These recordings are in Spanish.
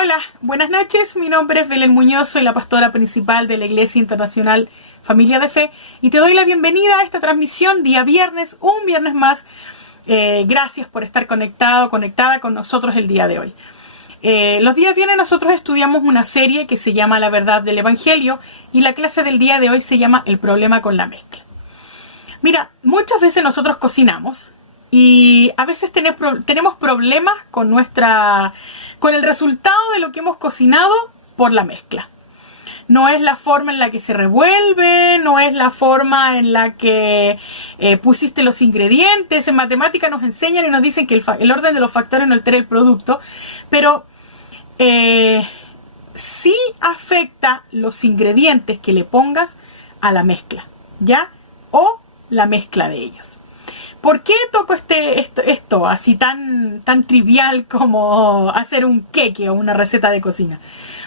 Hola, buenas noches. Mi nombre es Belén Muñoz, soy la pastora principal de la Iglesia Internacional Familia de Fe y te doy la bienvenida a esta transmisión día viernes, un viernes más. Gracias por estar conectada con nosotros el día de hoy. Los días viernes nosotros estudiamos una serie que se llama La Verdad del Evangelio y la clase del día de hoy se llama El problema con la mezcla. Mira, muchas veces nosotros cocinamos y a veces tenemos problemas con el resultado de lo que hemos cocinado por la mezcla. No es la forma en la que se revuelve, no es la forma en la que pusiste los ingredientes. En matemática nos enseñan y nos dicen que el orden de los factores no altera el producto, pero sí afecta los ingredientes que le pongas a la mezcla, ¿ya? O la mezcla de ellos. ¿Por qué toco esto así tan trivial como hacer un queque o una receta de cocina?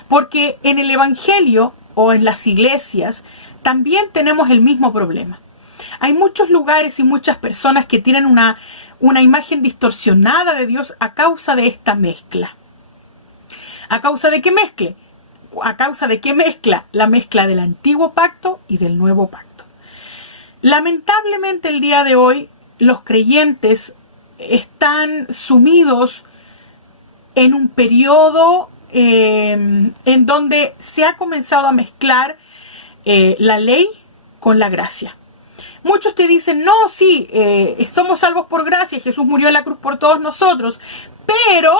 Porque en el Evangelio o en las iglesias también tenemos el mismo problema. Hay muchos lugares y muchas personas que tienen una imagen distorsionada de Dios a causa de esta mezcla. ¿A causa de qué mezcle? A causa de qué mezcla la mezcla del antiguo pacto y del nuevo pacto. Lamentablemente el día de hoy los creyentes están sumidos en un periodo en donde se ha comenzado a mezclar la ley con la gracia. Muchos te dicen, no, sí, somos salvos por gracia, Jesús murió en la cruz por todos nosotros, pero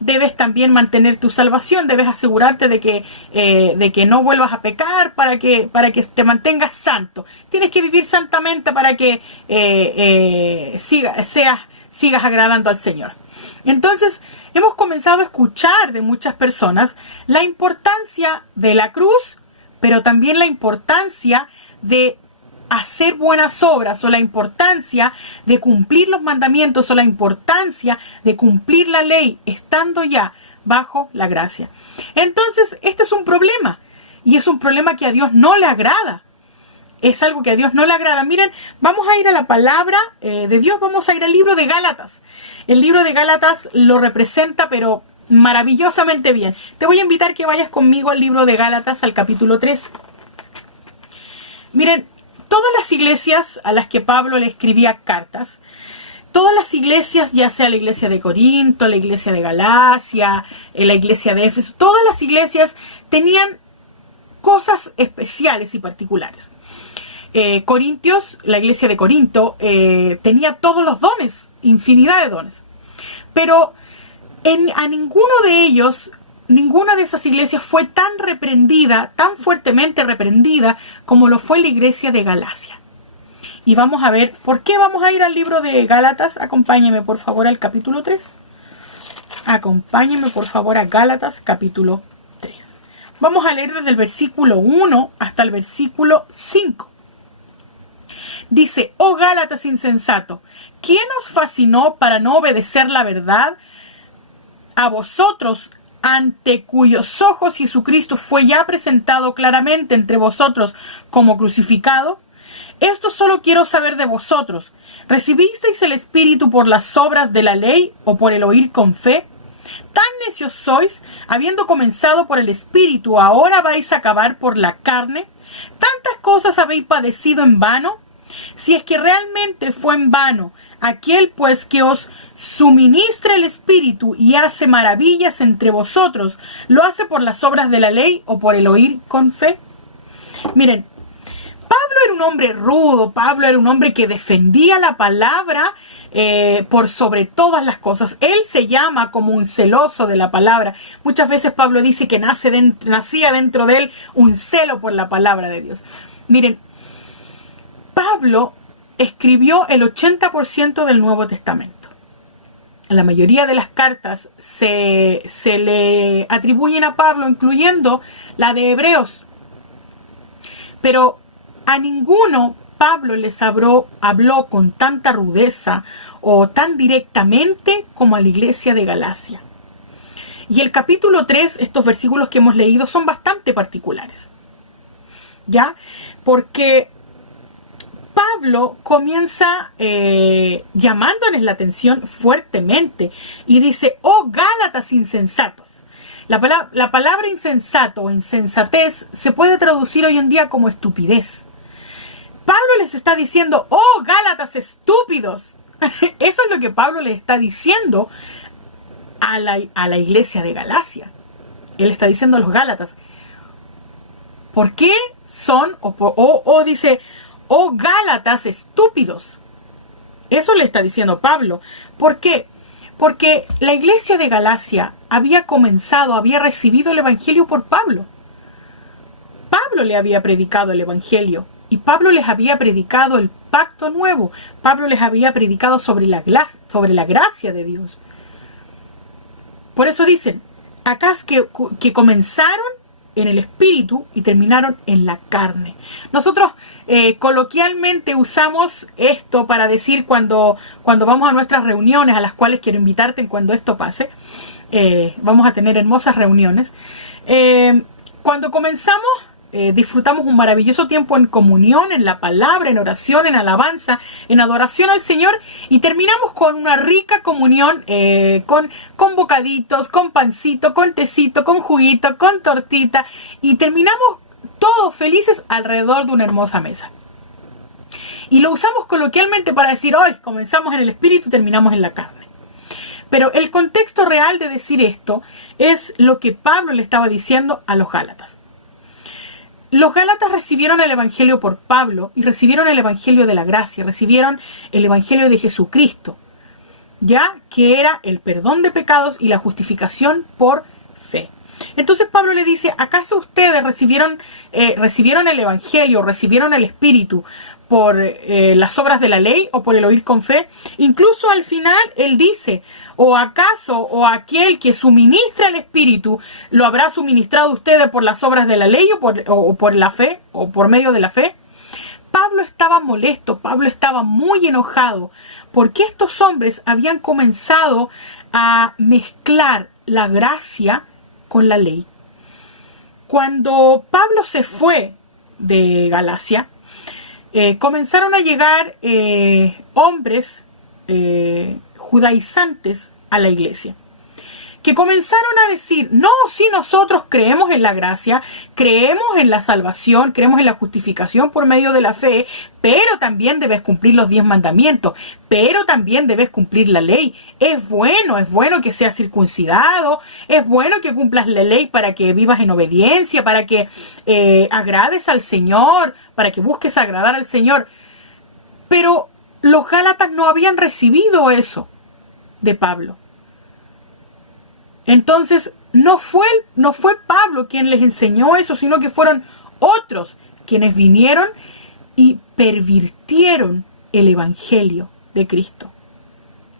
debes también mantener tu salvación, debes asegurarte de que no vuelvas a pecar para que te mantengas santo. Tienes que vivir santamente para que sigas agradando al Señor. Entonces, hemos comenzado a escuchar de muchas personas la importancia de la cruz, pero también la importancia de hacer buenas obras o la importancia de cumplir los mandamientos o la importancia de cumplir la ley estando ya bajo la gracia. Entonces, este es un problema y es un problema que a Dios no le agrada. Es algo que a Dios no le agrada. Miren, vamos a ir a la palabra de Dios, vamos a ir al libro de Gálatas. El libro de Gálatas lo representa, pero maravillosamente bien. Te voy a invitar que vayas conmigo al libro de Gálatas, al capítulo 3. Miren, todas las iglesias a las que Pablo le escribía cartas, todas las iglesias, ya sea la iglesia de Corinto, la iglesia de Galacia, la iglesia de Éfeso, todas las iglesias tenían cosas especiales y particulares. Corintios, la iglesia de Corinto, tenía todos los dones, infinidad de dones. Pero a ninguno de ellos, ninguna de esas iglesias fue tan reprendida, tan fuertemente reprendida, como lo fue la iglesia de Galacia. Y vamos a ver, ¿por qué vamos a ir al libro de Gálatas? Acompáñeme por favor al capítulo 3. Acompáñeme por favor a Gálatas capítulo 3. Vamos a leer desde el versículo 1 hasta el versículo 5. Dice, oh Gálatas insensato, ¿quién os fascinó para no obedecer la verdad? A vosotros, ante cuyos ojos Jesucristo fue ya presentado claramente entre vosotros como crucificado. Esto solo quiero saber de vosotros. ¿Recibisteis el Espíritu por las obras de la ley o por el oír con fe? Tan necios sois, habiendo comenzado por el Espíritu, ahora vais a acabar por la carne. ¿Tantas cosas habéis padecido en vano? Si es que realmente fue en vano, aquel pues que os suministra el Espíritu y hace maravillas entre vosotros, ¿lo hace por las obras de la ley o por el oír con fe? Miren, Pablo era un hombre rudo, Pablo era un hombre que defendía la palabra por sobre todas las cosas. Él se llama como un celoso de la palabra. Muchas veces Pablo dice que nacía dentro de él un celo por la palabra de Dios. Miren, Pablo escribió el 80% del Nuevo Testamento. La mayoría de las cartas se le atribuyen a Pablo, incluyendo la de Hebreos. Pero a ninguno Pablo les habló con tanta rudeza o tan directamente como a la iglesia de Galacia. Y el capítulo 3, estos versículos que hemos leído, son bastante particulares. ¿Ya? Porque Pablo comienza llamándoles la atención fuertemente y dice, oh Gálatas insensatos. La palabra insensato o insensatez se puede traducir hoy en día como estupidez. Pablo les está diciendo, oh, Gálatas estúpidos. Eso es lo que Pablo les está diciendo a la iglesia de Galacia. Él está diciendo a los Gálatas, ¿por qué son, o dice, oh, Gálatas estúpidos? Eso le está diciendo Pablo. ¿Por qué? Porque la iglesia de Galacia había recibido el evangelio por Pablo. Pablo le había predicado el evangelio y Pablo les había predicado el pacto nuevo. Pablo les había predicado sobre la gracia de Dios. Por eso dicen, acá es que comenzaron en el espíritu y terminaron en la carne. Nosotros coloquialmente usamos esto para decir cuando vamos a nuestras reuniones, a las cuales quiero invitarte cuando esto pase. Vamos a tener hermosas reuniones. Cuando comenzamos, disfrutamos un maravilloso tiempo en comunión, en la palabra, en oración, en alabanza, en adoración al Señor, y terminamos con una rica comunión, con bocaditos, con pancito, con tecito, con juguito, con tortita, y terminamos todos felices alrededor de una hermosa mesa. Y lo usamos coloquialmente para decir, hoy comenzamos en el espíritu y terminamos en la carne. Pero el contexto real de decir esto es lo que Pablo le estaba diciendo a los Gálatas. Los Gálatas recibieron el evangelio por Pablo y recibieron el evangelio de la gracia, recibieron el evangelio de Jesucristo, ya que era el perdón de pecados y la justificación por fe. Entonces Pablo le dice, ¿acaso ustedes recibieron el evangelio, recibieron el espíritu por las obras de la ley o por el oír con fe? Incluso al final él dice, ¿o acaso o aquel que suministra el espíritu lo habrá suministrado ustedes por las obras de la ley o por la fe o por medio de la fe? Pablo estaba molesto, Pablo estaba muy enojado porque estos hombres habían comenzado a mezclar la gracia con la ley. Cuando Pablo se fue de Galacia, comenzaron a llegar hombres judaizantes a la iglesia, que comenzaron a decir, no, sí, nosotros creemos en la gracia, creemos en la salvación, creemos en la justificación por medio de la fe, pero también debes cumplir los 10 mandamientos, pero también debes cumplir la ley. Es bueno que seas circuncidado, es bueno que cumplas la ley para que vivas en obediencia, para que agrades al Señor, para que busques agradar al Señor. Pero los Gálatas no habían recibido eso de Pablo. Entonces, no fue Pablo quien les enseñó eso, sino que fueron otros quienes vinieron y pervirtieron el evangelio de Cristo.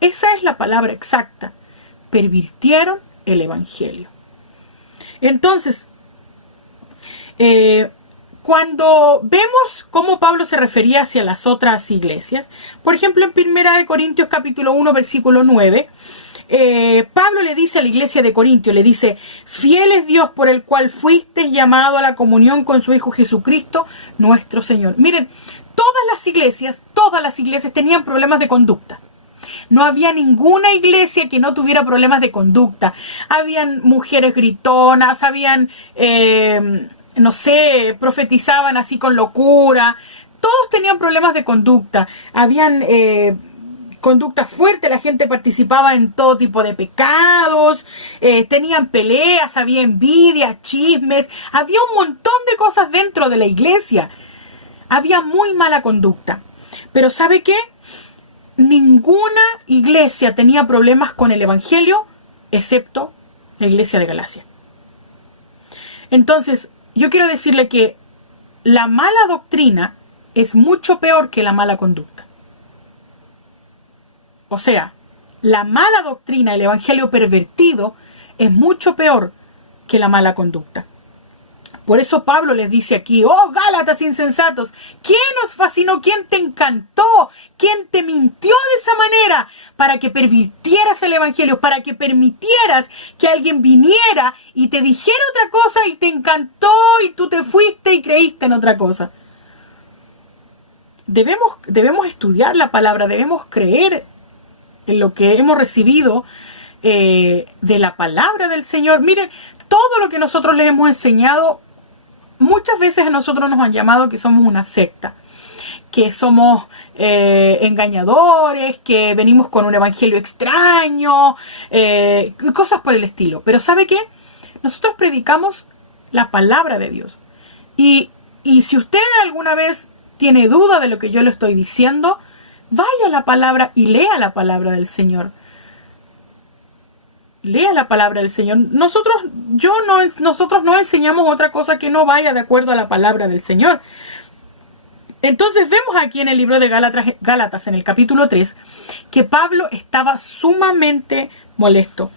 Esa es la palabra exacta. Pervirtieron el evangelio. Entonces, cuando vemos cómo Pablo se refería hacia las otras iglesias, por ejemplo, en 1 Corintios capítulo 1, versículo 9, Pablo le dice a la iglesia de Corintio, le dice, fiel es Dios por el cual fuiste llamado a la comunión con su Hijo Jesucristo, nuestro Señor. Miren, todas las iglesias tenían problemas de conducta. No había ninguna iglesia que no tuviera problemas de conducta. Habían mujeres gritonas, habían, no sé, profetizaban así con locura. Todos tenían problemas de conducta. Habían conducta fuerte, la gente participaba en todo tipo de pecados, tenían peleas, había envidia, chismes, había un montón de cosas dentro de la iglesia. Había muy mala conducta. Pero ¿sabe qué? Ninguna iglesia tenía problemas con el evangelio, excepto la iglesia de Galacia. Entonces, yo quiero decirle que la mala doctrina es mucho peor que la mala conducta. O sea, la mala doctrina, el evangelio pervertido, es mucho peor que la mala conducta. Por eso Pablo les dice aquí, oh Gálatas insensatos, ¿quién os fascinó? ¿Quién te encantó? ¿Quién te mintió de esa manera para que pervirtieras el evangelio, para que permitieras que alguien viniera y te dijera otra cosa y te encantó y tú te fuiste y creíste en otra cosa? Debemos estudiar la palabra, debemos creer en lo que hemos recibido de la palabra del Señor. Miren, todo lo que nosotros les hemos enseñado, muchas veces a nosotros nos han llamado que somos una secta, que somos engañadores, que venimos con un evangelio extraño, cosas por el estilo. Pero ¿sabe qué? Nosotros predicamos la palabra de Dios. Y si usted alguna vez tiene duda de lo que yo le estoy diciendo, vaya a la palabra y lea la palabra del Señor. Lea la palabra del Señor. Nosotros no enseñamos otra cosa que no vaya de acuerdo a la palabra del Señor. Entonces vemos aquí en el libro de Gálatas, en el capítulo 3, que Pablo estaba sumamente molesto.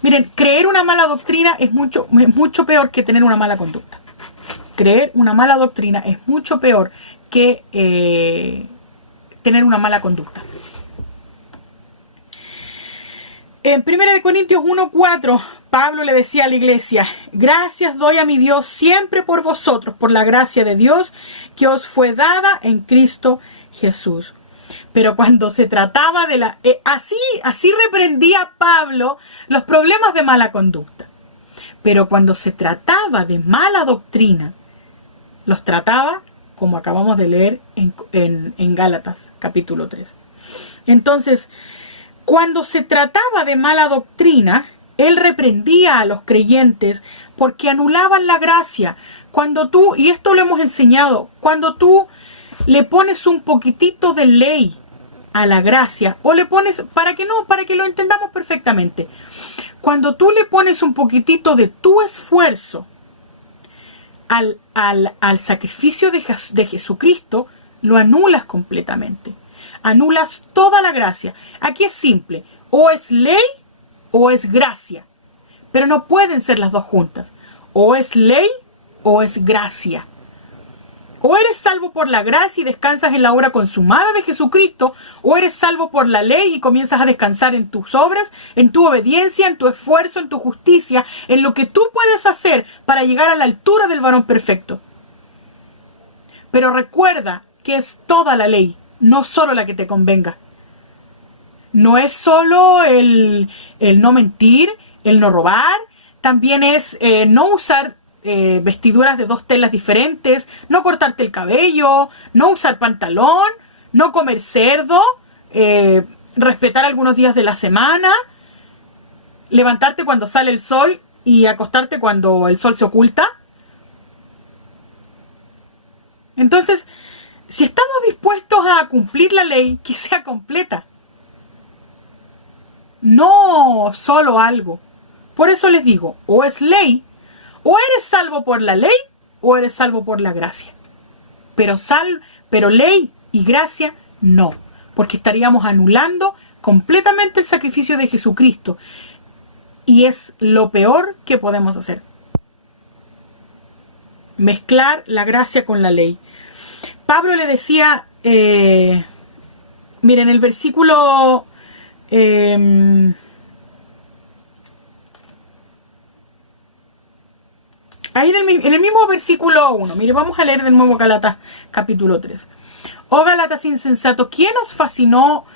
Miren, creer una mala doctrina es mucho peor que tener una mala conducta. Creer una mala doctrina es mucho peor que tener una mala conducta. En 1 Corintios 1:4, Pablo le decía a la iglesia: gracias doy a mi Dios siempre por vosotros, por la gracia de Dios que os fue dada en Cristo Jesús. Pero cuando se trataba de así reprendía Pablo los problemas de mala conducta. Pero cuando se trataba de mala doctrina, los trataba como acabamos de leer en Gálatas, capítulo 3. Entonces, cuando se trataba de mala doctrina, él reprendía a los creyentes porque anulaban la gracia. Cuando tú, y esto lo hemos enseñado, cuando tú le pones un poquitito de ley a la gracia, o le pones, para que lo entendamos perfectamente, cuando tú le pones un poquitito de tu esfuerzo al sacrificio de Jesucristo, lo anulas completamente. Anulas toda la gracia. Aquí es simple, o es ley o es gracia, pero no pueden ser las dos juntas. O es ley o es gracia. O eres salvo por la gracia y descansas en la obra consumada de Jesucristo, o eres salvo por la ley y comienzas a descansar en tus obras, en tu obediencia, en tu esfuerzo, en tu justicia, en lo que tú puedes hacer para llegar a la altura del varón perfecto. Pero recuerda que es toda la ley, no solo la que te convenga. No es solo el no mentir, el no robar, también es no usar vestiduras de 2 telas diferentes, no cortarte el cabello, no usar pantalón, no comer cerdo, respetar algunos días de la semana, levantarte cuando sale el sol y acostarte cuando el sol se oculta. Entonces, si estamos dispuestos a cumplir la ley, que sea completa, no solo algo. Por eso les digo, o es ley, o eres salvo por la ley, o eres salvo por la gracia. Pero ley y gracia, no. Porque estaríamos anulando completamente el sacrificio de Jesucristo. Y es lo peor que podemos hacer. Mezclar la gracia con la ley. Pablo le decía, miren, el versículo... ahí en el mismo versículo 1, mire, vamos a leer de nuevo Gálatas capítulo 3. Oh Gálatas insensatos, ¿quién os fascinó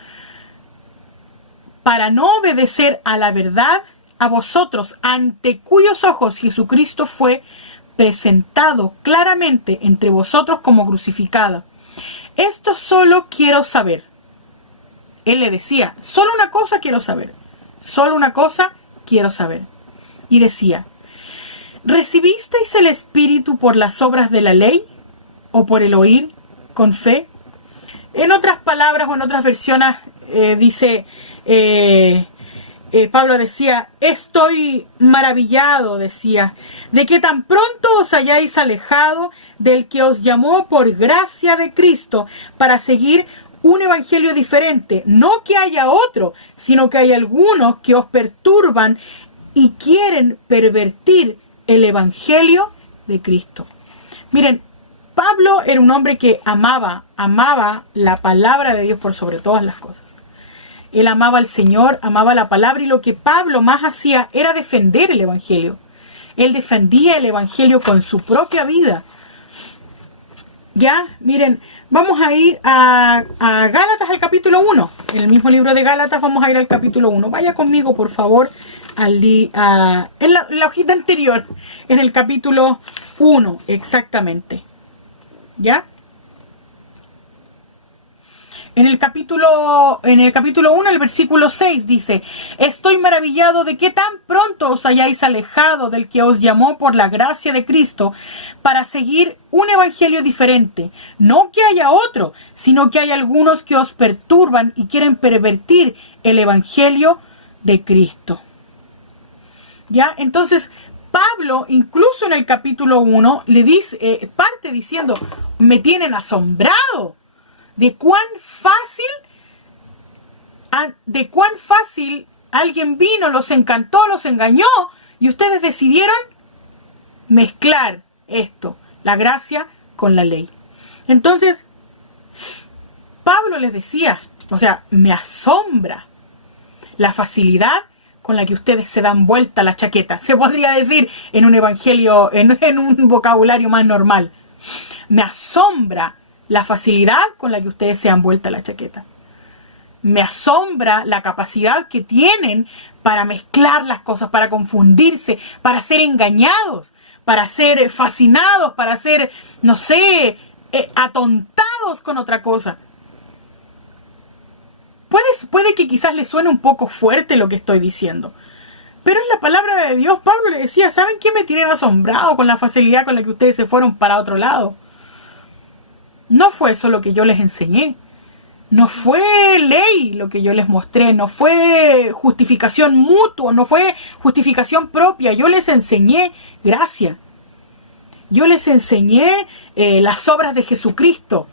para no obedecer a la verdad? A vosotros, ante cuyos ojos Jesucristo fue presentado claramente entre vosotros como crucificado. Esto solo quiero saber. Él le decía, solo una cosa quiero saber. Solo una cosa quiero saber. Y decía, ¿recibisteis el Espíritu por las obras de la ley o por el oír con fe? En otras palabras o en otras versiones Pablo decía, estoy maravillado, decía, de que tan pronto os hayáis alejado del que os llamó por gracia de Cristo para seguir un evangelio diferente. No que haya otro, sino que hay algunos que os perturban y quieren pervertir el evangelio de Cristo. Miren, Pablo era un hombre que amaba la palabra de Dios por sobre todas las cosas. Él amaba al Señor, amaba la palabra, y lo que Pablo más hacía era defender el evangelio. Él defendía el evangelio con su propia vida. Ya, miren, vamos a ir a Gálatas al capítulo 1. En el mismo libro de Gálatas vamos a ir al capítulo 1. Vaya conmigo, por favor, en la hojita anterior, en el capítulo 1, exactamente. ¿Ya? En el capítulo 1, el versículo 6 dice: estoy maravillado de que tan pronto os hayáis alejado del que os llamó por la gracia de Cristo para seguir un evangelio diferente. No que haya otro, sino que hay algunos que os perturban y quieren pervertir el evangelio de Cristo. ¿Ya? Entonces, Pablo, incluso en el capítulo 1, le dice, parte diciendo: me tienen asombrado de cuán fácil alguien vino, los encantó, los engañó, y ustedes decidieron mezclar esto, la gracia con la ley. Entonces, Pablo les decía, o sea, me asombra la facilidad con la que ustedes se dan vuelta la chaqueta. Se podría decir en un evangelio, en un vocabulario más normal. Me asombra la facilidad con la que ustedes se dan vuelta la chaqueta. Me asombra la capacidad que tienen para mezclar las cosas, para confundirse, para ser engañados, para ser fascinados, para ser, no sé, atontados con otra cosa. Puede que quizás les suene un poco fuerte lo que estoy diciendo, pero es la palabra de Dios. Pablo le decía: ¿saben qué me tienen asombrado con la facilidad con la que ustedes se fueron para otro lado? No fue eso lo que yo les enseñé. No fue ley lo que yo les mostré. No fue justificación mutua. No fue justificación propia. Yo les enseñé gracia. Yo les enseñé las obras de Jesucristo.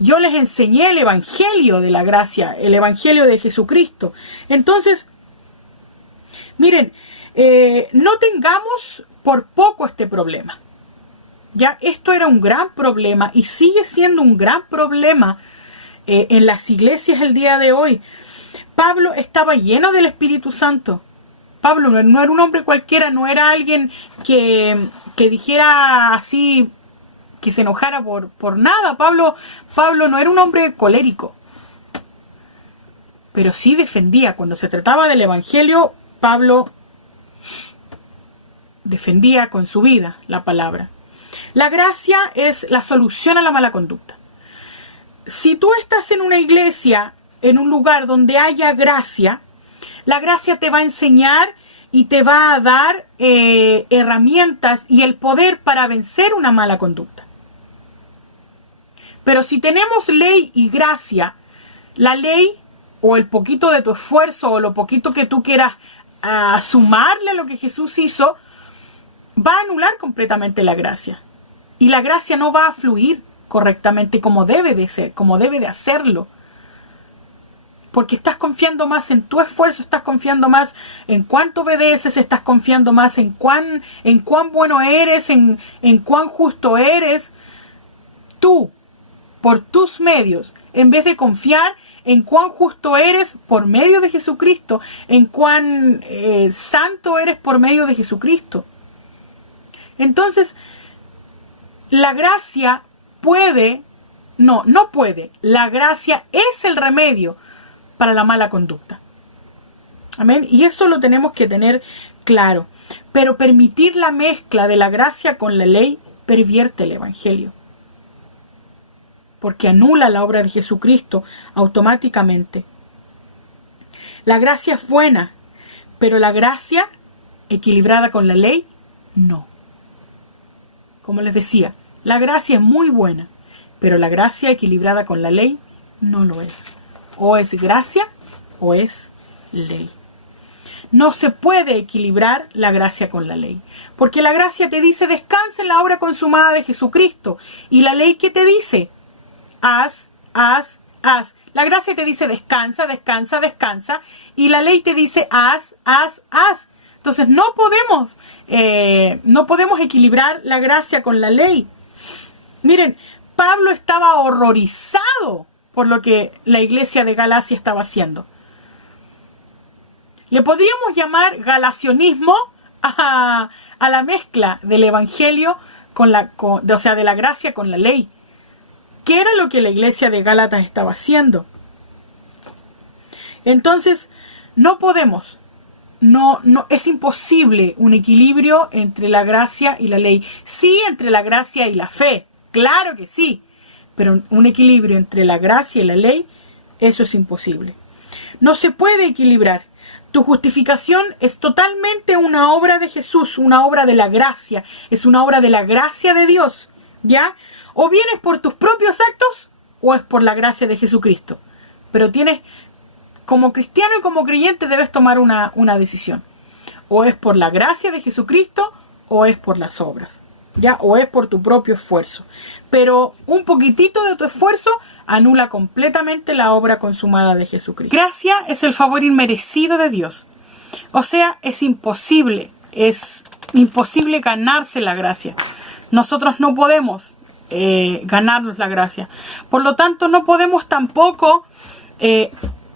Yo les enseñé el evangelio de la gracia. El evangelio de Jesucristo. Entonces, miren, no tengamos por poco este problema. Ya, esto era un gran problema y sigue siendo un gran problema en las iglesias el día de hoy. Pablo estaba lleno del Espíritu Santo. Pablo no era un hombre cualquiera, no era alguien que dijera así, que se enojara por nada. Pablo no era un hombre colérico, pero sí defendía. Cuando se trataba del Evangelio, Pablo defendía con su vida la palabra. La gracia es la solución a la mala conducta. Si tú estás en una iglesia, en un lugar donde haya gracia, la gracia te va a enseñar y te va a dar herramientas y el poder para vencer una mala conducta. Pero si tenemos ley y gracia, la ley o el poquito de tu esfuerzo o lo poquito que tú quieras sumarle a lo que Jesús hizo, va a anular completamente la gracia. Y la gracia no va a fluir correctamente como debe de ser, como debe de hacerlo. Porque estás confiando más en tu esfuerzo, estás confiando más en cuánto obedeces, estás confiando más en cuán bueno eres, en cuán justo eres tú, por tus medios, en vez de confiar en cuán justo eres por medio de Jesucristo, en cuán santo eres por medio de Jesucristo. Entonces, la gracia no puede. La gracia es el remedio para la mala conducta. Amén. Y eso lo tenemos que tener claro. Pero permitir la mezcla de la gracia con la ley pervierte el evangelio. Porque anula la obra de Jesucristo automáticamente. La gracia es buena, pero la gracia equilibrada con la ley, no. Como les decía, la gracia es muy buena, pero la gracia equilibrada con la ley no lo es. O es gracia o es ley. No se puede equilibrar la gracia con la ley. Porque la gracia te dice: descansa en la obra consumada de Jesucristo. Y la ley, ¿qué te dice? Haz. La gracia te dice: descansa. Y la ley te dice: haz. Entonces no podemos equilibrar la gracia con la ley. Miren, Pablo estaba horrorizado por lo que la iglesia de Galacia estaba haciendo. Le podríamos llamar galacionismo a la mezcla del evangelio de la gracia con la ley. ¿Qué era lo que la iglesia de Gálatas estaba haciendo? Entonces, no podemos, no, es imposible un equilibrio entre la gracia y la ley. Sí, entre la gracia y la fe, claro que sí, pero un equilibrio entre la gracia y la ley, eso es imposible. No se puede equilibrar. Tu justificación es totalmente una obra de Jesús, una obra de la gracia, es una obra de la gracia de Dios, ¿ya? O bien es por tus propios actos o es por la gracia de Jesucristo. Pero tienes, como cristiano y como creyente, debes tomar una decisión. O es por la gracia de Jesucristo o es por las obras, ¿ya? O es por tu propio esfuerzo. Pero un poquitito de tu esfuerzo anula completamente la obra consumada de Jesucristo. Gracia es el favor inmerecido de Dios. O sea, es imposible ganarse la gracia. Nosotros no podemos ganarnos la gracia. Por lo tanto, no podemos tampoco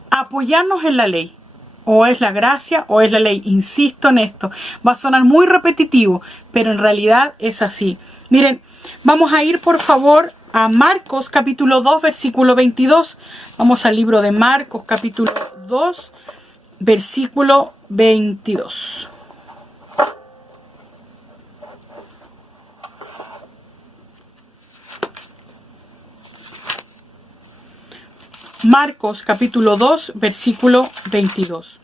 apoyarnos en la ley. O es la gracia o es la ley. Insisto en esto. Va a sonar muy repetitivo, pero en realidad es así. Miren, vamos a ir por favor a Marcos capítulo 2 versículo 22. Vamos al libro de Marcos capítulo 2 versículo 22. Marcos capítulo 2 versículo 22.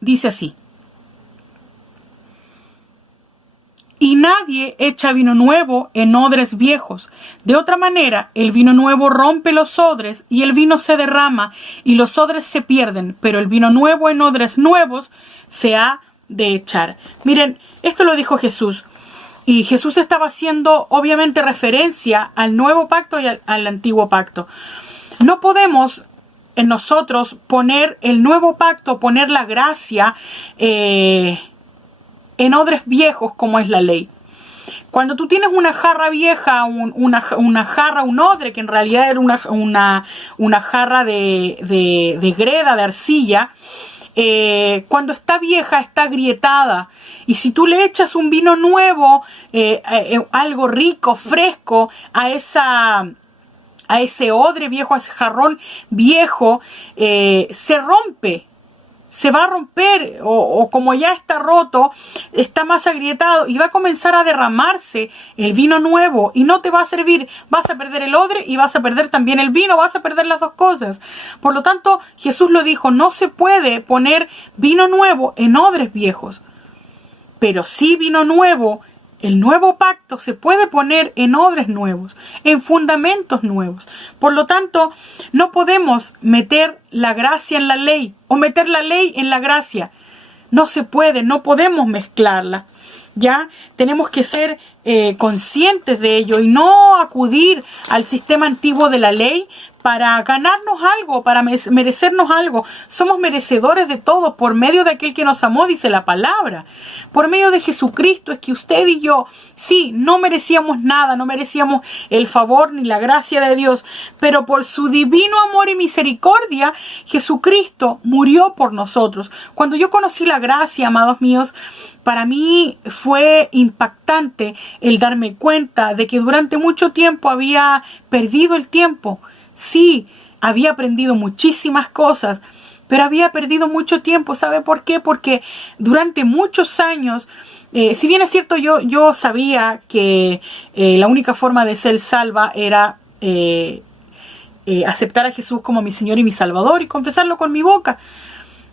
Dice así: y nadie echa vino nuevo en odres viejos. De otra manera, el vino nuevo rompe los odres y el vino se derrama y los odres se pierden, pero el vino nuevo en odres nuevos se ha de echar. Miren, esto lo dijo Jesús. Y Jesús estaba haciendo obviamente referencia al nuevo pacto y al antiguo pacto. No podemos en nosotros poner el nuevo pacto, poner la gracia en odres viejos como es la ley. Cuando tú tienes una jarra vieja, un odre que en realidad era una jarra de greda, de arcilla, cuando está vieja, está agrietada. Y si tú le echas un vino nuevo, algo rico, fresco, a ese odre viejo, a ese jarrón viejo, se rompe. Se va a romper o como ya está roto, está más agrietado y va a comenzar a derramarse el vino nuevo y no te va a servir. Vas a perder el odre y vas a perder también el vino, vas a perder las dos cosas. Por lo tanto, Jesús lo dijo, no se puede poner vino nuevo en odres viejos, pero sí vino nuevo. El nuevo pacto se puede poner en odres nuevos, en fundamentos nuevos. Por lo tanto, no podemos meter la gracia en la ley o meter la ley en la gracia. No se puede, no podemos mezclarla. Ya tenemos que ser conscientes de ello y no acudir al sistema antiguo de la ley para ganarnos algo, para merecernos algo. Somos merecedores de todo por medio de aquel que nos amó, dice la palabra. Por medio de Jesucristo es que usted y yo, sí, no merecíamos nada, no merecíamos el favor ni la gracia de Dios, pero por su divino amor y misericordia, Jesucristo murió por nosotros. Cuando yo conocí la gracia, amados míos, para mí fue impactante el darme cuenta de que durante mucho tiempo había perdido el tiempo. Sí, había aprendido muchísimas cosas, pero había perdido mucho tiempo. ¿Sabe por qué? Porque durante muchos años, si bien es cierto, yo sabía que la única forma de ser salva era aceptar a Jesús como mi Señor y mi Salvador y confesarlo con mi boca.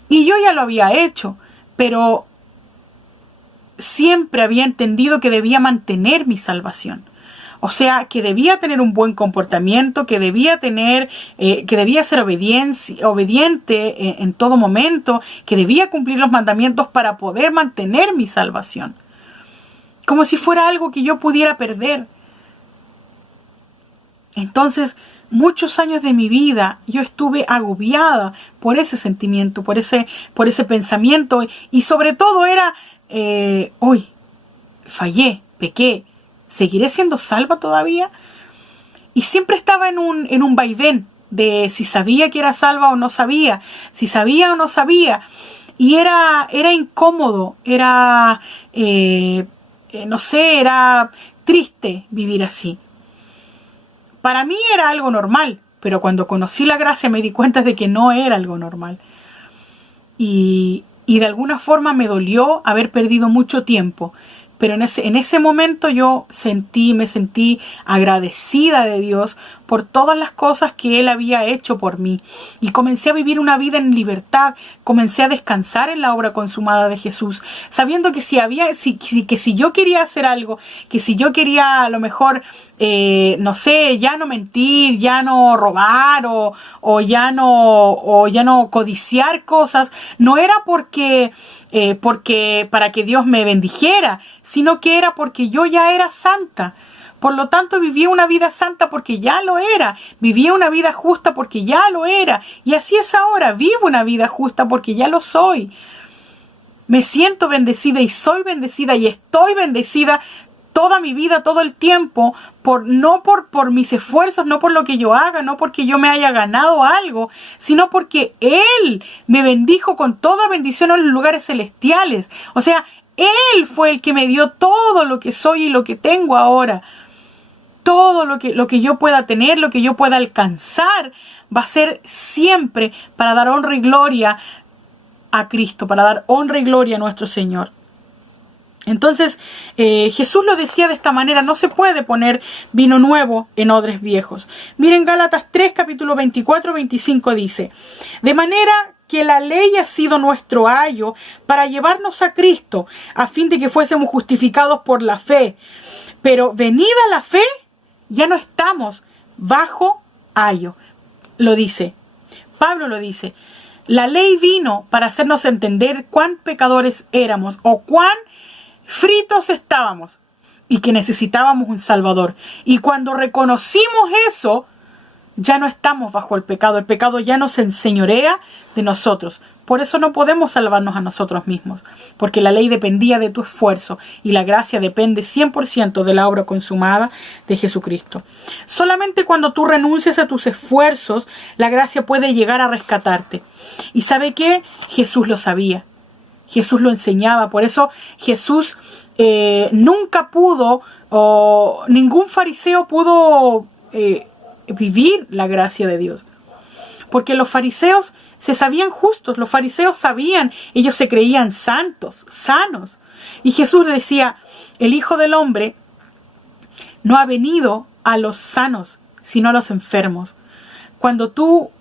Y yo ya lo había hecho, pero siempre había entendido que debía mantener mi salvación. O sea, que debía tener un buen comportamiento, que debía ser obediente en todo momento, que debía cumplir los mandamientos para poder mantener mi salvación. Como si fuera algo que yo pudiera perder. Entonces, muchos años de mi vida yo estuve agobiada por ese sentimiento, por ese pensamiento, y sobre todo era, hoy fallé, pequé, ¿seguiré siendo salva todavía? Y siempre estaba en un vaivén de si sabía que era salva o no sabía, si sabía o no sabía. Y era incómodo, era no sé, era triste vivir así. Para mí era algo normal, pero cuando conocí la gracia me di cuenta de que no era algo normal. Y de alguna forma me dolió haber perdido mucho tiempo. Pero en ese momento yo me sentí agradecida de Dios por todas las cosas que Él había hecho por mí. Y comencé a vivir una vida en libertad, comencé a descansar en la obra consumada de Jesús, sabiendo que si yo quería hacer algo, que si yo quería a lo mejor, no sé, ya no mentir, ya no robar o ya no codiciar cosas, no era porque para que Dios me bendijera, sino que era porque yo ya era santa. Por lo tanto, vivía una vida santa porque ya lo era. Vivía una vida justa porque ya lo era. Y así es ahora. Vivo una vida justa porque ya lo soy. Me siento bendecida y soy bendecida y estoy bendecida toda mi vida, todo el tiempo, no por mis esfuerzos, no por lo que yo haga, no porque yo me haya ganado algo, sino porque Él me bendijo con toda bendición en los lugares celestiales. O sea, Él fue el que me dio todo lo que soy y lo que tengo ahora. Todo lo que yo pueda tener, lo que yo pueda alcanzar, va a ser siempre para dar honra y gloria a Cristo, para dar honra y gloria a nuestro Señor. Entonces Jesús lo decía de esta manera: no se puede poner vino nuevo en odres viejos. Miren Gálatas 3, capítulo 24-25 dice: de manera que la ley ha sido nuestro ayo para llevarnos a Cristo, a fin de que fuésemos justificados por la fe. Pero venida la fe, ya no estamos bajo ayo. Lo dice, Pablo lo dice. La ley vino para hacernos entender cuán pecadores éramos o cuán fritos estábamos y que necesitábamos un Salvador. Y cuando reconocimos eso, ya no estamos bajo el pecado ya no se enseñorea de nosotros. Por eso no podemos salvarnos a nosotros mismos, porque la ley dependía de tu esfuerzo y la gracia depende 100% de la obra consumada de Jesucristo. Solamente cuando tú renuncias a tus esfuerzos, la gracia puede llegar a rescatarte. ¿Y sabe qué? Jesús lo sabía. Jesús lo enseñaba. Por eso Jesús nunca pudo, o ningún fariseo pudo vivir la gracia de Dios. Porque los fariseos se sabían justos, los fariseos sabían, ellos se creían santos, sanos. Y Jesús decía: el Hijo del Hombre no ha venido a los sanos, sino a los enfermos. Cuando tú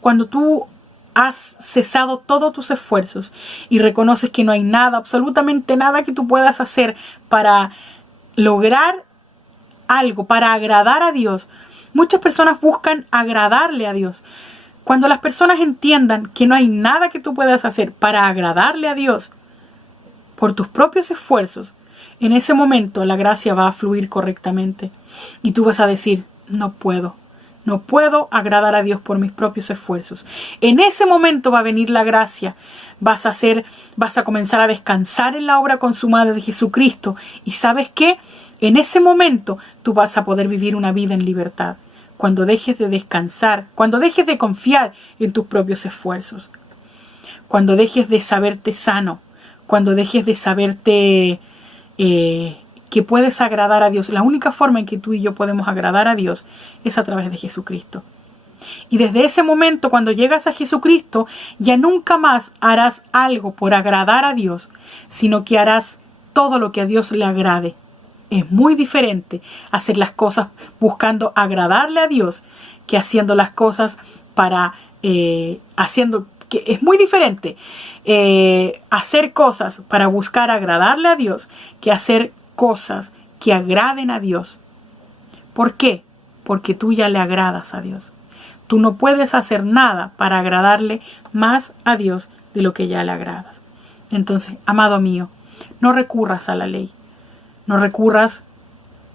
has cesado todos tus esfuerzos y reconoces que no hay nada, absolutamente nada que tú puedas hacer para lograr algo, para agradar a Dios. Muchas personas buscan agradarle a Dios. Cuando las personas entiendan que no hay nada que tú puedas hacer para agradarle a Dios por tus propios esfuerzos, en ese momento la gracia va a fluir correctamente. Y tú vas a decir: no puedo agradar a Dios por mis propios esfuerzos. En ese momento va a venir la gracia. Vas a comenzar a descansar en la obra consumada de Jesucristo. Y ¿sabes qué? En ese momento tú vas a poder vivir una vida en libertad. Cuando dejes de descansar, cuando dejes de confiar en tus propios esfuerzos, cuando dejes de saberte sano, cuando dejes de saberte que puedes agradar a Dios. La única forma en que tú y yo podemos agradar a Dios es a través de Jesucristo. Y desde ese momento, cuando llegas a Jesucristo, ya nunca más harás algo por agradar a Dios, sino que harás todo lo que a Dios le agrade. Es muy diferente hacer las cosas buscando agradarle a Dios que haciendo las cosas es muy diferente hacer cosas para buscar agradarle a Dios que hacer cosas que agraden a Dios. ¿Por qué? Porque tú ya le agradas a Dios. Tú no puedes hacer nada para agradarle más a Dios de lo que ya le agradas. Entonces, amado mío, no recurras a la ley. No recurras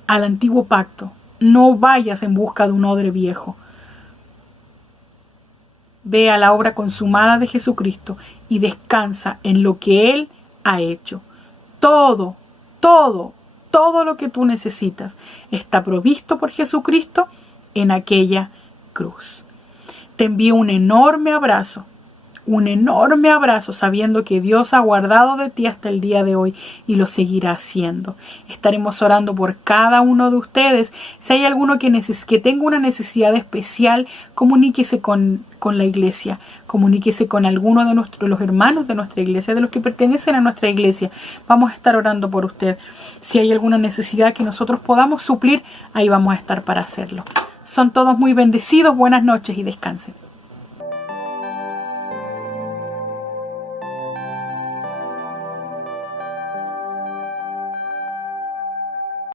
al antiguo pacto. No vayas en busca de un odre viejo. Ve a la obra consumada de Jesucristo y descansa en lo que Él ha hecho. Todo lo que tú necesitas está provisto por Jesucristo en aquella cruz. Te envío un enorme abrazo. un enorme abrazo sabiendo que Dios ha guardado de ti hasta el día de hoy y lo seguirá haciendo. Estaremos orando por cada uno de ustedes. Si hay alguno que tenga una necesidad especial, comuníquese con la iglesia, comuníquese con alguno de los hermanos de nuestra iglesia, de los que pertenecen a nuestra iglesia. Vamos a estar orando por usted. Si hay alguna necesidad que nosotros podamos suplir, ahí vamos a estar para hacerlo. Son todos muy bendecidos. Buenas noches y descansen.